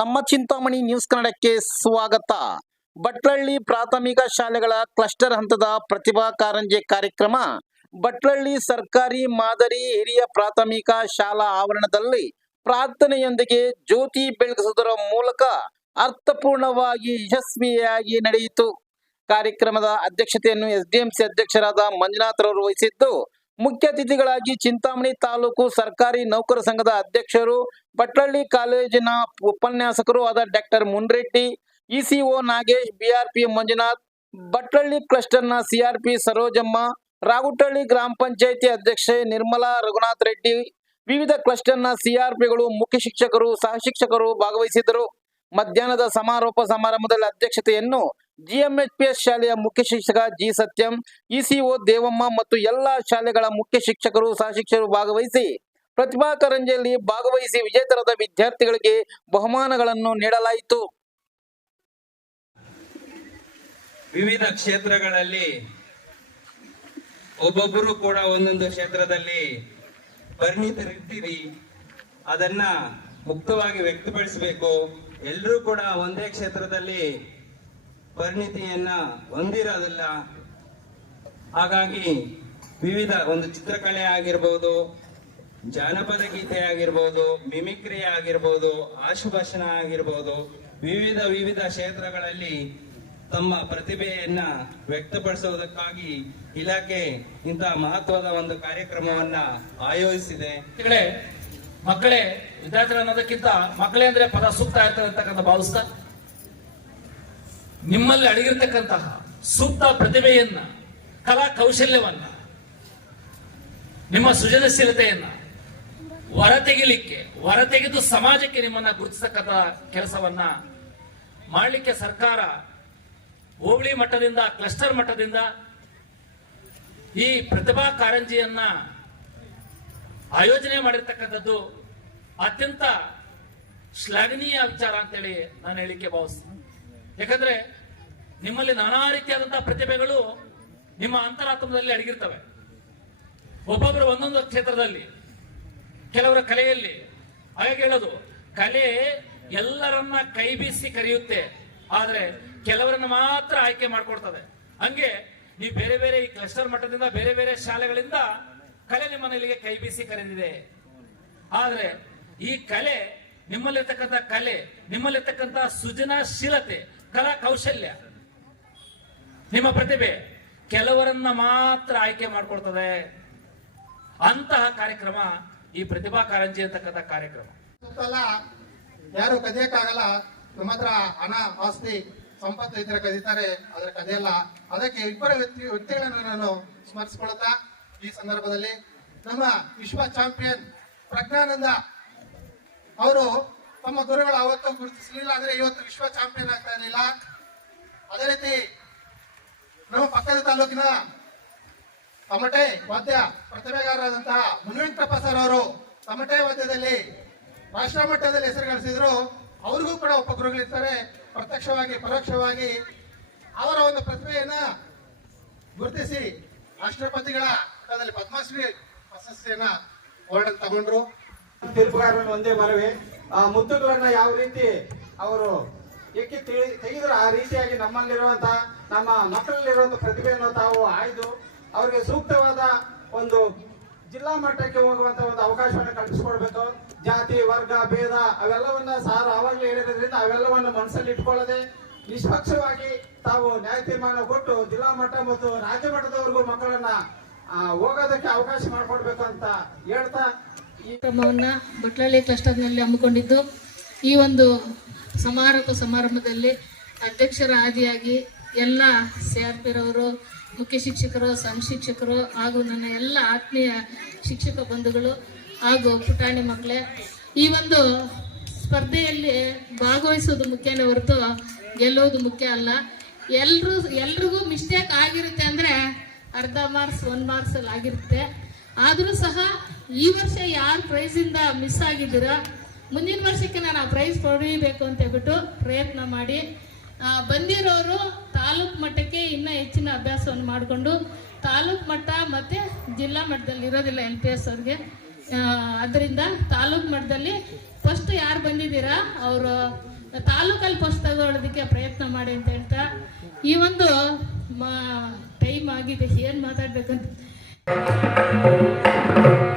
ನಮ್ಮ ಚಿಂತಾಮಣಿ ನ್ಯೂಸ್ ಕನ್ನಡಕ್ಕೆ ಸ್ವಾಗತ. ಭಟ್ಲಳ್ಳಿ ಪ್ರಾಥಮಿಕ ಶಾಲೆಗಳ ಕ್ಲಸ್ಟರ್ ಹಂತದ ಪ್ರತಿಭಾ ಕಾರಂಜಿ ಕಾರ್ಯಕ್ರಮ. ಭಟ್ಲಳ್ಳಿ ಸರ್ಕಾರಿ ಮಾದರಿ ಹಿರಿಯ ಪ್ರಾಥಮಿಕ ಶಾಲಾ ಆವರಣದಲ್ಲಿ ಪ್ರಾರ್ಥನೆಯೊಂದಿಗೆ ಜ್ಯೋತಿ ಬೆಳಗಿಸುವುದರ ಮೂಲಕ ಅರ್ಥಪೂರ್ಣವಾಗಿ ಯಶಸ್ವಿಯಾಗಿ ನಡೆಯಿತು. ಕಾರ್ಯಕ್ರಮದ ಅಧ್ಯಕ್ಷತೆಯನ್ನು ಎಸ್ಡಿಎಂಸಿ ಅಧ್ಯಕ್ಷರಾದ ಮಂಜುನಾಥ್ ರವರು ವಹಿಸಿದ್ದು ಮುಖ್ಯ ಅತಿಥಿಗಳಾಗಿ ಚಿಂತಾಮಣಿ ತಾಲೂಕು ಸರ್ಕಾರಿ ನೌಕರ ಸಂಘದ ಅಧ್ಯಕ್ಷರು ಪಟ್ಟಳ್ಳಿ ಕಾಲೇಜಿನ ಉಪನ್ಯಾಸಕರು ಆದ doctor Munreddy, ECO Nagesh, BRP Manjunath Battalli ಕ್ಲಸ್ಟರ್ನ CRP Sarojamma Ragutalli ಗ್ರಾಮ ಪಂಚಾಯಿತಿ ಅಧ್ಯಕ್ಷೆ ನಿರ್ಮಲಾ ರಘುನಾಥ್ ರೆಡ್ಡಿ, ವಿವಿಧ ಕ್ಲಸ್ಟರ್ನ ಸಿಆರ್ಪಿಗಳು, ಮುಖ್ಯ ಶಿಕ್ಷಕರು, ಸಹ ಶಿಕ್ಷಕರು ಭಾಗವಹಿಸಿದ್ದರು. ಮಧ್ಯಾಹ್ನದ ಸಮಾರೋಪ ಸಮಾರಂಭದಲ್ಲಿ ಅಧ್ಯಕ್ಷತೆಯನ್ನು ಜಿಎಂಎಚ್ಪಿಎಸ್ ಶಾಲೆಯ ಮುಖ್ಯ ಶಿಕ್ಷಕ ಜಿ ಸತ್ಯಂ ಇಸಿಒ ದೇವಮ್ಮ ಮತ್ತು ಎಲ್ಲಾ ಶಾಲೆಗಳ ಮುಖ್ಯ ಶಿಕ್ಷಕರು ಸಹ ಶಿಕ್ಷಕರು ಭಾಗವಹಿಸಿ ಪ್ರತಿಭಾ ಕಾರಂಜಿಯಲ್ಲಿ ಭಾಗವಹಿಸಿ ವಿಜೇತರಾದ ವಿದ್ಯಾರ್ಥಿಗಳಿಗೆ ಬಹುಮಾನಗಳನ್ನು ನೀಡಲಾಯಿತು. ವಿವಿಧ ಕ್ಷೇತ್ರಗಳಲ್ಲಿ ಒಬ್ಬೊಬ್ಬರು ಕೂಡ ಒಂದೊಂದು ಕ್ಷೇತ್ರದಲ್ಲಿ ಪರಿಣಿತರಿರ್ತೀರಿ. ಅದನ್ನ ಮುಕ್ತವಾಗಿ ವ್ಯಕ್ತಪಡಿಸಬೇಕು. ಎಲ್ಲರೂ ಕೂಡ ಒಂದೇ ಕ್ಷೇತ್ರದಲ್ಲಿ ಪರಿಣಿತಿಯನ್ನ ಹೊಂದಿರೋದಿಲ್ಲ. ಹಾಗಾಗಿ ವಿವಿಧ ಒಂದು ಚಿತ್ರಕಲೆ ಆಗಿರ್ಬೋದು, ಜಾನಪದ ಗೀತೆ ಆಗಿರ್ಬೋದು, ಮಿಮಿಕ್ರಿ ಆಗಿರ್ಬೋದು, ಆಶುಭಾಷಣ ಆಗಿರ್ಬೋದು, ವಿವಿಧ ವಿವಿಧ ಕ್ಷೇತ್ರಗಳಲ್ಲಿ ತಮ್ಮ ಪ್ರತಿಭೆಯನ್ನ ವ್ಯಕ್ತಪಡಿಸುವುದಕ್ಕಾಗಿ ಇಲಾಖೆ ಇಂತಹ ಮಹತ್ವದ ಒಂದು ಕಾರ್ಯಕ್ರಮವನ್ನ ಆಯೋಜಿಸಿದೆ. ಮಕ್ಕಳೇ ವಿದ್ಯಾರ್ಥಿಗಳು ಅನ್ನೋದಕ್ಕಿಂತ ಮಕ್ಕಳೇ ಅಂದ್ರೆ ಪದ ಸೂಕ್ತ ಇರ್ತದೆ ಅಂತಕ್ಕಂಥ ಭಾವಿಸ್ತಾ ನಿಮ್ಮಲ್ಲಿ ಅಡಗಿರ್ತಕ್ಕಂತಹ ಸೂಕ್ತ ಪ್ರತಿಭೆಯನ್ನ, ಕಲಾ ಕೌಶಲ್ಯವನ್ನ, ನಿಮ್ಮ ಸೃಜನಶೀಲತೆಯನ್ನ ಹೊರತೆಗಿಲಿಕ್ಕೆ ಹೊರತೆಗೆದು ಸಮಾಜಕ್ಕೆ ನಿಮ್ಮನ್ನ ಗುರುತಿಸತಕ್ಕಂತಹ ಕೆಲಸವನ್ನ ಮಾಡಲಿಕ್ಕೆ ಸರ್ಕಾರ ಹೋಬಳಿ ಮಟ್ಟದಿಂದ, ಕ್ಲಸ್ಟರ್ ಮಟ್ಟದಿಂದ ಈ ಪ್ರತಿಭಾ ಕಾರಂಜಿಯನ್ನ ಆಯೋಜನೆ ಮಾಡಿರ್ತಕ್ಕಂಥದ್ದು ಅತ್ಯಂತ ಶ್ಲಾಘನೀಯ ವಿಚಾರ ಅಂತೇಳಿ ನಾನು ಹೇಳಿಕೆ ಭಾವಿಸ್ತೀನಿ. ಯಾಕಂದ್ರೆ ನಿಮ್ಮಲ್ಲಿ ನಾನಾ ರೀತಿಯಾದಂತಹ ಪ್ರತಿಭೆಗಳು ನಿಮ್ಮ ಅಂತರಾತ್ಮದಲ್ಲಿ ಅಡಗಿರ್ತವೆ. ಒಬ್ಬೊಬ್ಬರು ಒಂದೊಂದು ಕ್ಷೇತ್ರದಲ್ಲಿ, ಕೆಲವರ ಕಲೆಯಲ್ಲಿ. ಹಾಗಾಗಿ ಹೇಳೋದು, ಕಲೆ ಎಲ್ಲರನ್ನ ಕೈ ಬೀಸಿ ಕರೆಯುತ್ತೆ, ಆದ್ರೆ ಕೆಲವರನ್ನ ಮಾತ್ರ ಆಯ್ಕೆ ಮಾಡ್ಕೊಡ್ತದೆ. ಹಂಗೆ ನೀವು ಬೇರೆ ಬೇರೆ ಈ ಕ್ಲಸ್ಟರ್ ಮಟ್ಟದಿಂದ, ಬೇರೆ ಬೇರೆ ಶಾಲೆಗಳಿಂದ ಕಲೆ ನಿಮ್ಮನ್ನ ಇಲ್ಲಿಗೆ ಕೈ ಬೀಸಿ ಕರೆದಿದೆ. ಆದ್ರೆ ಈ ಕಲೆ, ನಿಮ್ಮಲ್ಲಿರ್ತಕ್ಕಂಥ ಕಲೆ, ನಿಮ್ಮಲ್ಲಿರ್ತಕ್ಕಂಥ ಸೃಜನಶೀಲತೆ ಕಲಾ ಕೌಶಲ್ಯ. ನಿಮ್ಮ ಪ್ರತಿಭೆ ಕೆಲವರನ್ನ ಮಾತ್ರ ಆಯ್ಕೆ ಮಾಡಿಕೊಡ್ತದೆ ಅಂತಹ ಕಾರ್ಯಕ್ರಮ ಈ ಪ್ರತಿಭಾ ಕಾರಂಜಿ ಅಂತಕ್ಕಂಥ ಕಾರ್ಯಕ್ರಮ. ಯಾರು ಕದಿಯಕ್ಕಾಗಲ್ಲ, ನಮ್ಮ ಹತ್ರ ಹಣ, ಆಸ್ತಿ, ಸಂಪತ್ತು ಇದ್ರೆ ಕದೀತಾರೆ, ಆದ್ರೆ ಕದಿಯಲ್ಲ. ಅದಕ್ಕೆ ಇಬ್ಬರ ವ್ಯಕ್ತಿ ವ್ಯಕ್ತಿಗಳನ್ನು ನಾನು ಸ್ಮರಿಸಿಕೊಳ್ಳುತ್ತಾ ಈ ಸಂದರ್ಭದಲ್ಲಿ ನಮ್ಮ ವಿಶ್ವ ಚಾಂಪಿಯನ್ ಪ್ರಜ್ಞಾನಂದ ಅವರು ತಮ್ಮ ಗುರುಗಳು ಅವತ್ತು ಗುರುತಿಸಲಿಲ್ಲ ಅಂದ್ರೆ ಇವತ್ತು ವಿಶ್ವ ಚಾಂಪಿಯನ್ ಆಗ್ತಾ ಇರಲಿಲ್ಲ. ಅದೇ ರೀತಿ ನಮ್ಮ ಪಕ್ಕದ ತಾಲೂಕಿನ ತಮಟೆ ವಾದ್ಯ ಪ್ರತಿಭೆಗಾರರಾದಂತಹ ಮುನಿವೆಂಕಟಪ್ಪ ಸರ್ ಅವರು ತಮಟೆ ವಾದ್ಯದಲ್ಲಿ ರಾಷ್ಟ್ರ ಮಟ್ಟದಲ್ಲಿ ಹೆಸರು ಗಳಿಸಿದ್ರು. ಅವ್ರಿಗೂ ಕೂಡ ಒಬ್ಬ ಗುರುಗಳಿರ್ತಾರೆ ಪ್ರತ್ಯಕ್ಷವಾಗಿ, ಪರೋಕ್ಷವಾಗಿ ಅವರ ಒಂದು ಪ್ರತಿಭೆಯನ್ನ ಗುರುತಿಸಿ ರಾಷ್ಟ್ರಪತಿಗಳ ಪದ್ಮಶ್ರೀ ಪ್ರಶಸ್ತಿಯನ್ನ ಹೊರಡಲು ತಗೊಂಡ್ರು. ತೀರ್ಪುಗಾರರನ್ನು ಒಂದೇ ಮನವಿ. ಆ ಮುತ್ತುಗಳನ್ನ ಯಾವ ರೀತಿ ಅವರು ಎಕ್ಕಿ ತೆಗಿ- ತೆಗೆದ್ರು ಆ ರೀತಿಯಾಗಿ ನಮ್ಮಲ್ಲಿರುವಂತ, ನಮ್ಮ ಮಕ್ಕಳಲ್ಲಿರುವಂತ ಪ್ರತಿಭೆಯನ್ನು ತಾವು ಆಯ್ದು ಅವರಿಗೆ ಸೂಕ್ತವಾದ ಒಂದು ಜಿಲ್ಲಾ ಮಟ್ಟಕ್ಕೆ ಹೋಗುವಂತ ಒಂದು ಅವಕಾಶವನ್ನು ಕಲ್ಪಿಸಿಕೊಡ್ಬೇಕು. ಜಾತಿ, ವರ್ಗ, ಭೇದ ಅವೆಲ್ಲವನ್ನ ಸಾರ್ ಆವಾಗಲೇ ಹೇಳಿರೋದ್ರಿಂದ ಅವೆಲ್ಲವನ್ನು ಮನಸ್ಸಲ್ಲಿ ಇಟ್ಕೊಳ್ಳದೆ ನಿಷ್ಪಕ್ಷವಾಗಿ ತಾವು ನ್ಯಾಯ ತೀರ್ಮಾನ ಕೊಟ್ಟು ಜಿಲ್ಲಾ ಮಟ್ಟ ಮತ್ತು ರಾಜ್ಯ ಮಟ್ಟದವರೆಗೂ ಮಕ್ಕಳನ್ನ ಹೋಗೋದಕ್ಕೆ ಅವಕಾಶ ಮಾಡಿಕೊಡ್ಬೇಕು ಅಂತ ಹೇಳ್ತಾ ಈ ಕಾರ್ಯಕ್ರಮವನ್ನ ಬಟ್ಲಳ್ಳಿ ಕ್ಲಸ್ಟರ್ನಲ್ಲಿ ಹಮ್ಮಿಕೊಂಡಿದ್ದು. ಈ ಒಂದು ಸಮಾರೋಪ ಸಮಾರಂಭದಲ್ಲಿ ಅಧ್ಯಕ್ಷರ ಆದಿಯಾಗಿ ಎಲ್ಲ ಸಿ ಆರ್ ಪಿರವರು, ಮುಖ್ಯ ಶಿಕ್ಷಕರು ಸಹ ಶಿಕ್ಷಕರು ಹಾಗೂ ನನ್ನ ಎಲ್ಲ ಆತ್ಮೀಯ ಶಿಕ್ಷಕ ಬಂಧುಗಳು ಹಾಗೂ ಪುಟಾಣಿ ಮಕ್ಕಳೇ, ಈ ಒಂದು ಸ್ಪರ್ಧೆಯಲ್ಲಿ ಭಾಗವಹಿಸೋದು ಮುಖ್ಯನೇ ಹೊರತು ಗೆಲ್ಲೋದು ಮುಖ್ಯ ಅಲ್ಲ. ಎಲ್ಲರೂ ಎಲ್ರಿಗೂ ಮಿಸ್ಟೇಕ್ ಆಗಿರುತ್ತೆ ಅಂದ್ರೆ ಅರ್ಧ ಮಾರ್ಕ್ಸ್ ಒನ್ ಮಾರ್ಕ್ಸ್ ಅಲ್ಲಿ ಆಗಿರುತ್ತೆ. ಆದ್ರೂ ಸಹ ಈ ವರ್ಷ ಯಾರು ಪ್ರೈಸ್ ಇಂದ ಮಿಸ್ ಆಗಿದ್ದೀರಾ, ಮುಂದಿನ ವರ್ಷಕ್ಕೆ ನಾನು ಆ ಪ್ರೈಸ್ ಪಡೆಯಬೇಕು ಅಂತ ಹೇಳ್ಬಿಟ್ಟು ಪ್ರಯತ್ನ ಮಾಡಿ. ಬಂದಿರೋರು ತಾಲೂಕು ಮಟ್ಟಕ್ಕೆ ಇನ್ನೂ ಹೆಚ್ಚಿನ ಅಭ್ಯಾಸವನ್ನು ಮಾಡಿಕೊಂಡು, ತಾಲೂಕು ಮಟ್ಟ ಮತ್ತೆ ಜಿಲ್ಲಾ ಮಟ್ಟದಲ್ಲಿ ಇರೋದಿಲ್ಲ ಎಲ್ ಪಿ ಎಸ್ ಅವ್ರಿಗೆ ಅದರಿಂದ ತಾಲೂಕು ಮಟ್ಟದಲ್ಲಿ ಫಸ್ಟ್ ಯಾರು ಬಂದಿದ್ದೀರಾ, ಅವರು ತಾಲೂಕಲ್ಲಿ ಫಸ್ಟ್ ತಗೊಳ್ಳೋದಕ್ಕೆ ಪ್ರಯತ್ನ ಮಾಡಿ ಅಂತ ಹೇಳ್ತಾ, ಈ ಒಂದು ಟೈಮ್ ಆಗಿದೆ, ಏನು ಮಾತಾಡ್ಬೇಕಂತ Thank you.